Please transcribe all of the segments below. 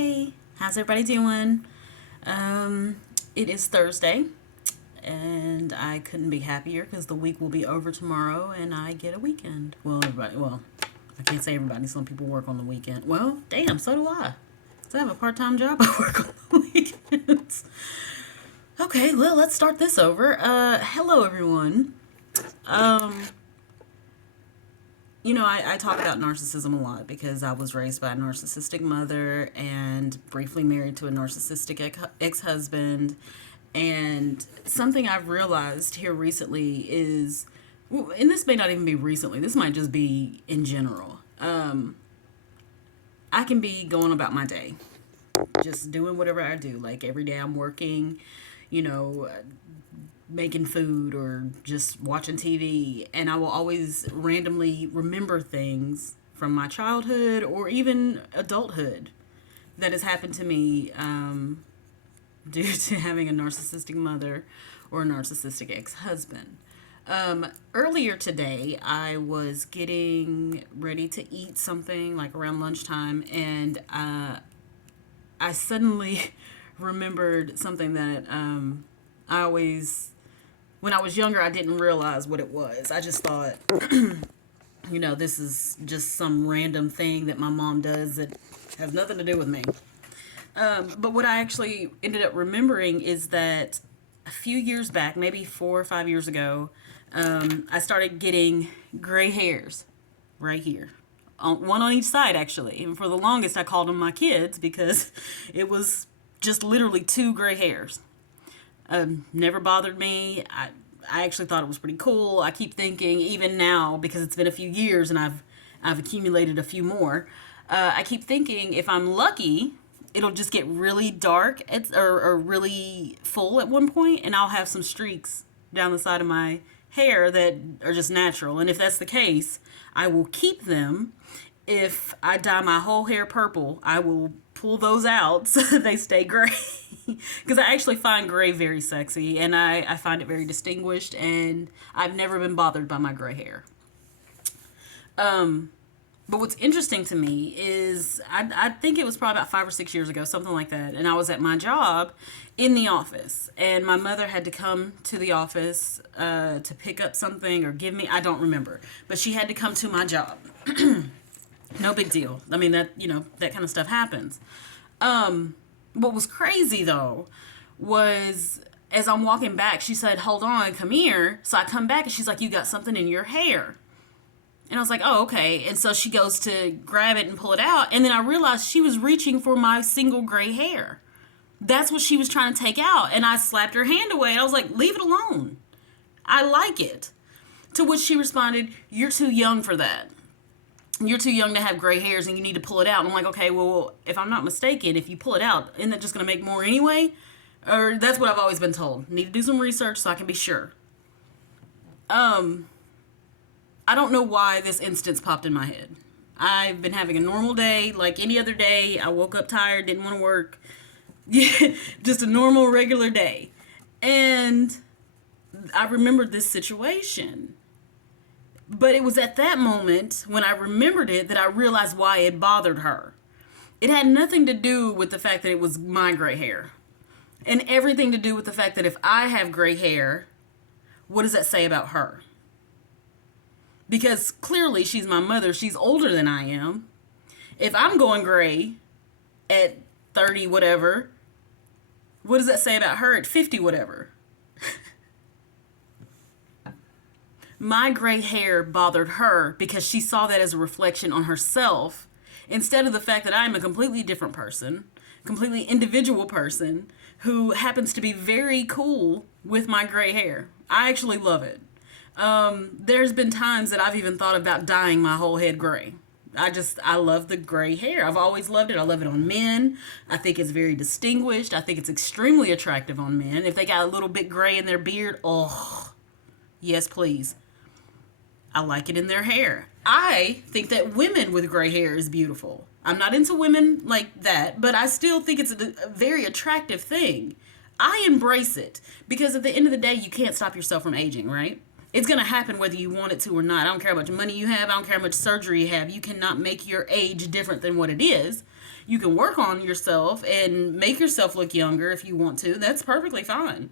Hey, how's everybody doing? It is Thursday, and I couldn't be happier because the week will be over tomorrow, and I get a weekend. Well, I can't say everybody. Some people work on the weekend. Well, damn, so do I. So I have a part-time job. I work on the weekends. Okay, well, let's start this over. Hello, everyone. Um, I talk about narcissism a lot because I was raised by a narcissistic mother and briefly married to a narcissistic ex-husband. And something I've realized here recently is, and this may not even be recently, this might just be in general. I can be going about my day, just doing whatever I do. Like every day I'm working, you know, making food or just watching TV, and I will always randomly remember things from my childhood or even adulthood that has happened to me due to having a narcissistic mother or a narcissistic ex-husband. Earlier today, I was getting ready to eat something like around lunchtime, and I suddenly remembered something that I always, when I was younger, I didn't realize what it was. I just thought, this is just some random thing that my mom does that has nothing to do with me. But what I actually ended up remembering is that a few years back, maybe 4 or 5 years ago, I started getting gray hairs right here. One on each side, actually. And for the longest, I called them my kids because it was just literally two gray hairs. Never bothered me. I actually thought it was pretty cool. I keep thinking, even now, because it's been a few years and I've accumulated a few more, I keep thinking if I'm lucky, it'll just get really dark or really full at one point, and I'll have some streaks down the side of my hair that are just natural. And if that's the case, I will keep them. If I dye my whole hair purple, I will pull those out so that they stay gray. Because I actually find gray very sexy, and I find it very distinguished, and I've never been bothered by my gray hair. But what's interesting to me is I think it was probably about 5 or 6 years ago, something like that, and I was at my job in the office, and my mother had to come to the office to pick up something or give me, I don't remember, but she had to come to my job. No big deal. I mean, that kind of stuff happens. What was crazy, though, was as I'm walking back, she said, "Hold on, come here." So I come back, and she's like, "You got something in your hair." And I was like, "Oh, okay." And so she goes to grab it and pull it out, and then I realized she was reaching for my single gray hair. That's what she was trying to take out, and I slapped her hand away, and I was like, "Leave it alone. I like it." To which she responded, "You're too young for that. You're too young to have gray hairs and you need to pull it out." And I'm like, okay, well, if I'm not mistaken, if you pull it out, isn't that just going to make more anyway? Or that's what I've always been told. Need to do some research so I can be sure. I don't know why this instance popped in my head. I've been having a normal day like any other day. I woke up tired, didn't want to work. Yeah, just a normal, regular day. And I remembered this situation. But it was at that moment when I remembered it that I realized why it bothered her. It had nothing to do with the fact that it was my gray hair. And everything to do with the fact that if I have gray hair, what does that say about her? Because clearly she's my mother. She's older than I am. If I'm going gray at 30 whatever, what does that say about her at 50 whatever? My gray hair bothered her because she saw that as a reflection on herself instead of the fact that I'm a completely different person, completely individual person who happens to be very cool with my gray hair. I actually love it. There's been times that I've even thought about dyeing my whole head gray. I love the gray hair. I've always loved it. I love it on men. I think it's very distinguished. I think it's extremely attractive on men. If they got a little bit gray in their beard, oh, yes, please. I like it in their hair. I think that women with gray hair is beautiful. I'm not into women like that, but I still think it's a very attractive thing. I embrace it because at the end of the day, you can't stop yourself from aging, right? It's going to happen whether you want it to or not. I don't care how much money you have. I don't care how much surgery you have. You cannot make your age different than what it is. You can work on yourself and make yourself look younger if you want to. That's perfectly fine.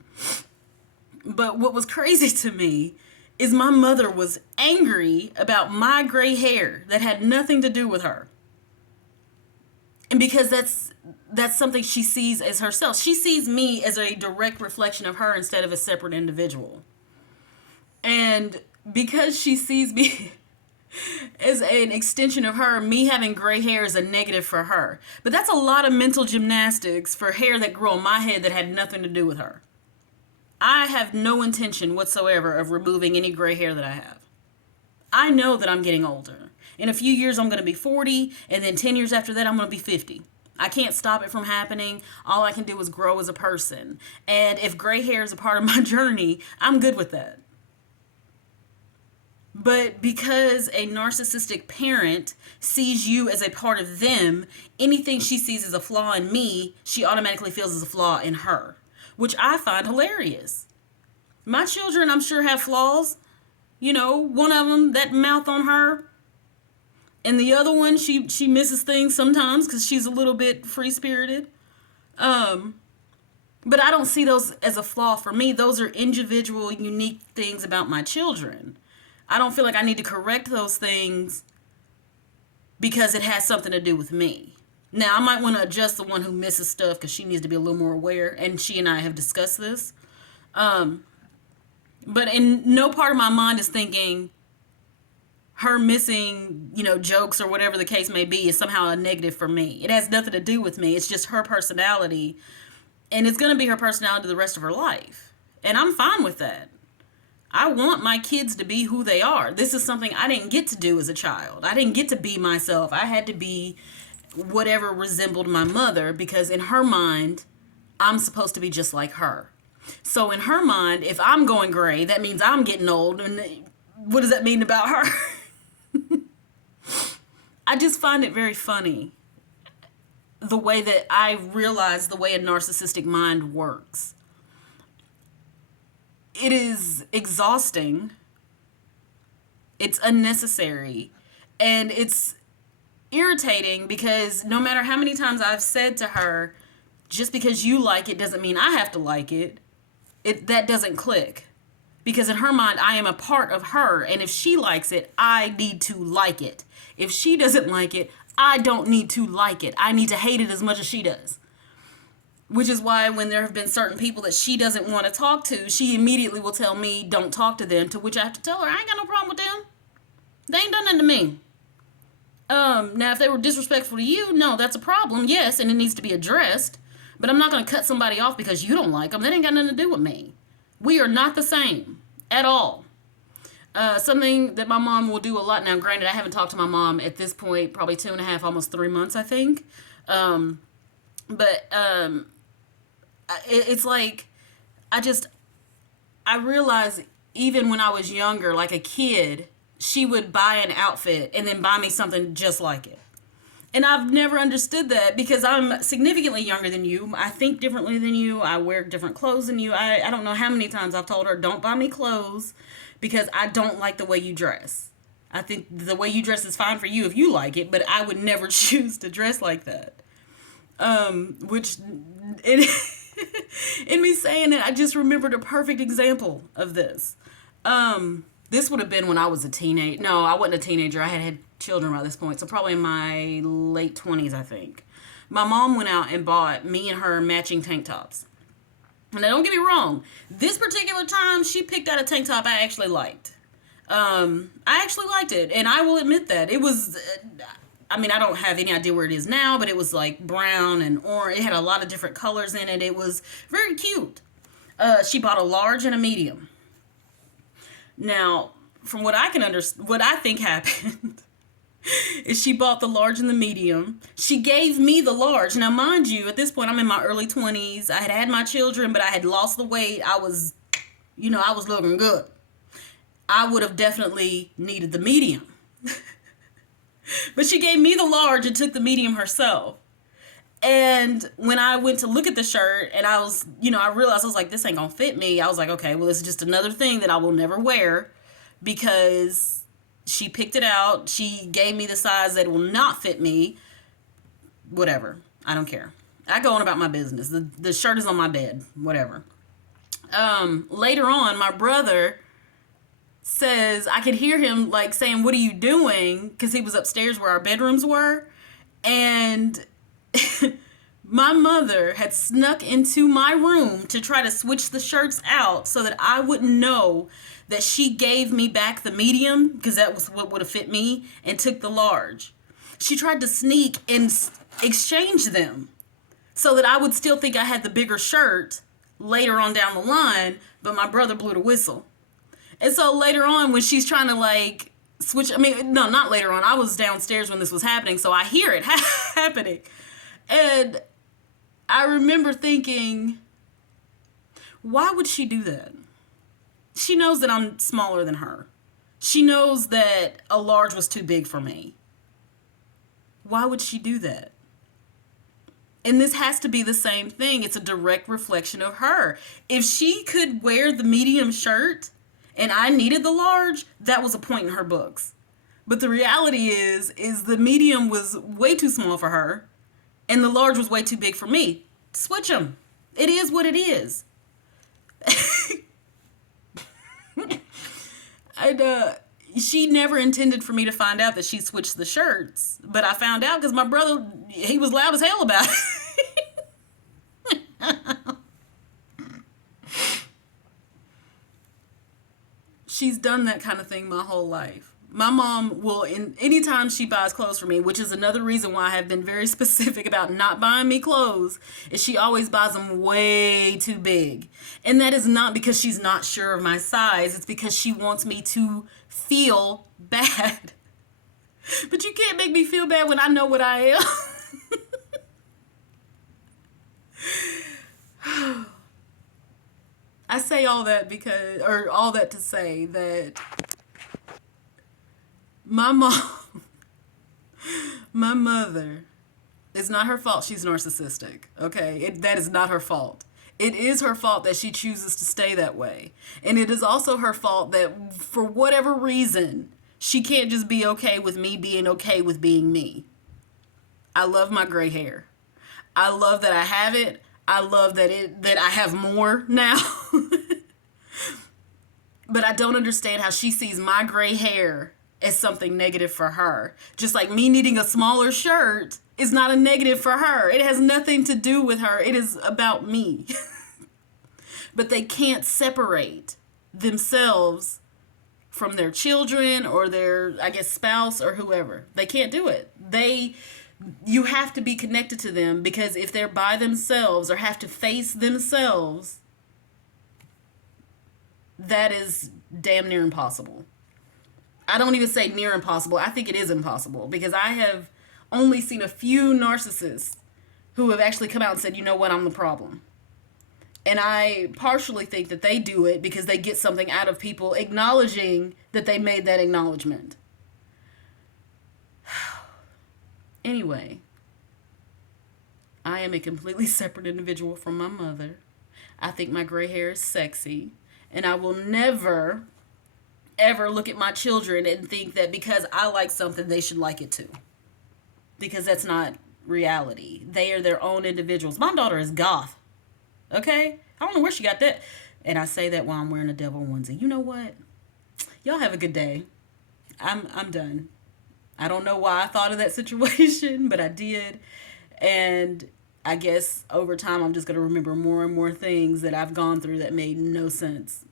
But what was crazy to me is my mother was angry about my gray hair that had nothing to do with her. And because that's something she sees as herself. She sees me as a direct reflection of her instead of a separate individual. And because she sees me as an extension of her, me having gray hair is a negative for her. But that's a lot of mental gymnastics for hair that grew on my head that had nothing to do with her. I have no intention whatsoever of removing any gray hair that I have. I know that I'm getting older. In a few years, I'm going to be 40, and then 10 years after that, I'm going to be 50. I can't stop it from happening. All I can do is grow as a person. And if gray hair is a part of my journey, I'm good with that. But because a narcissistic parent sees you as a part of them, anything she sees as a flaw in me, she automatically feels as a flaw in her, which I find hilarious. My children, I'm sure, have flaws. You know, one of them, that mouth on her, and the other one, she misses things sometimes because she's a little bit free-spirited. But I don't see those as a flaw for me. Those are individual, unique things about my children. I don't feel like I need to correct those things because it has something to do with me. Now, I might want to adjust the one who misses stuff because she needs to be a little more aware, and she and I have discussed this. But in no part of my mind is thinking her missing, jokes or whatever the case may be is somehow a negative for me. It has nothing to do with me. It's just her personality, and it's going to be her personality the rest of her life. And I'm fine with that. I want my kids to be who they are. This is something I didn't get to do as a child. I didn't get to be myself. I had to be whatever resembled my mother because in her mind, I'm supposed to be just like her. So in her mind, if I'm going gray, that means I'm getting old. And what does that mean about her? I just find it very funny the way that I realize the way a narcissistic mind works. It is exhausting. It's unnecessary. And it's irritating because no matter how many times I've said to her, just because you like it doesn't mean I have to like it. That doesn't click. Because in her mind, I am a part of her. And if she likes it, I need to like it. If she doesn't like it, I don't need to like it. I need to hate it as much as she does. Which is why when there have been certain people that she doesn't want to talk to, she immediately will tell me, don't talk to them. To which I have to tell her, I ain't got no problem with them. They ain't done nothing to me. Now, if they were disrespectful to you, no, that's a problem. Yes, and it needs to be addressed. But I'm not going to cut somebody off because you don't like them. That ain't got nothing to do with me. We are not the same at all. Something that my mom will do a lot. Now, granted, I haven't talked to my mom at this point, probably 2.5, almost 3 months, I think. It's like, I realize even when I was younger, like a kid, she would buy an outfit and then buy me something just like it. And I've never understood that because I'm significantly younger than you. I think differently than you. I wear different clothes than you. I don't know how many times I've told her, don't buy me clothes because I don't like the way you dress. I think the way you dress is fine for you if you like it, but I would never choose to dress like that. In me saying it, I just remembered a perfect example of this. This would have been when I was a teenager. No, I wasn't a teenager. I had children by this point, so probably in my late 20s, I think. My mom went out and bought me and her matching tank tops. And now, don't get me wrong. This particular time, she picked out a tank top I actually liked. I actually liked it, and I will admit that. It was... I don't have any idea where it is now, but it was like brown and orange. It had a lot of different colors in it. It was very cute. She bought a large and a medium. Now, from what I can understand, what I think happened is she bought the large and the medium. She gave me the large. Now, mind you, at this point, I'm in my early 20s. I had my children, but I had lost the weight. I was looking good. I would have definitely needed the medium. But she gave me the large and took the medium herself. And when I went to look at the shirt and I was, I realized, I was like, this ain't gonna fit me. I was like, okay, well, this is just another thing that I will never wear because she picked it out. She gave me the size that will not fit me. Whatever. I don't care. I go on about my business. The shirt is on my bed. Whatever. Later on, my brother says, I could hear him like saying, "What are you doing?" Because he was upstairs where our bedrooms were. And my mother had snuck into my room to try to switch the shirts out so that I wouldn't know that she gave me back the medium, because that was what would have fit me, and took the large. She tried to sneak and exchange them so that I would still think I had the bigger shirt later on down the line, but my brother blew the whistle. And so later on, when she's trying to like switch, I mean, no, not later on. I was downstairs when this was happening, so I hear it happening. And I remember thinking, why would she do that? She knows that I'm smaller than her. She knows that a large was too big for me. Why would she do that? And this has to be the same thing. It's a direct reflection of her. If she could wear the medium shirt and I needed the large, that was a point in her books. But the reality is the medium was way too small for her and the large was way too big for me. Switch them. It is what it is. And she never intended for me to find out that she switched the shirts. But I found out because my brother, he was loud as hell about it. She's done that kind of thing my whole life. My mom will, anytime she buys clothes for me, which is another reason why I have been very specific about not buying me clothes, is she always buys them way too big. And that is not because she's not sure of my size. It's because she wants me to feel bad. But you can't make me feel bad when I know what I am. I say all that because, or all that to say that my mom, my mother, it's not her fault she's narcissistic, okay? That is not her fault. It is her fault that she chooses to stay that way. And it is also her fault that for whatever reason, she can't just be okay with me being okay with being me. I love my gray hair. I love that I have it. I love that I have more now. But I don't understand how she sees my gray hair as something negative for her. Just like me needing a smaller shirt is not a negative for her. It has nothing to do with her. It is about me. But they can't separate themselves from their children or their, I guess, spouse or whoever. They can't do it. You have to be connected to them, because if they're by themselves or have to face themselves, that is damn near impossible. I don't even say near impossible. I think it is impossible, because I have only seen a few narcissists who have actually come out and said, you know what, I'm the problem. And I partially think that they do it because they get something out of people acknowledging that they made that acknowledgement. Anyway, I am a completely separate individual from my mother. I think my gray hair is sexy. And I will never, ever look at my children and think that because I like something, they should like it too. Because that's not reality. They are their own individuals. My daughter is goth. Okay? I don't know where she got that. And I say that while I'm wearing a devil onesie. You know what? Y'all have a good day. I'm done. I don't know why I thought of that situation, but I did. And I guess over time, I'm just going to remember more and more things that I've gone through that made no sense.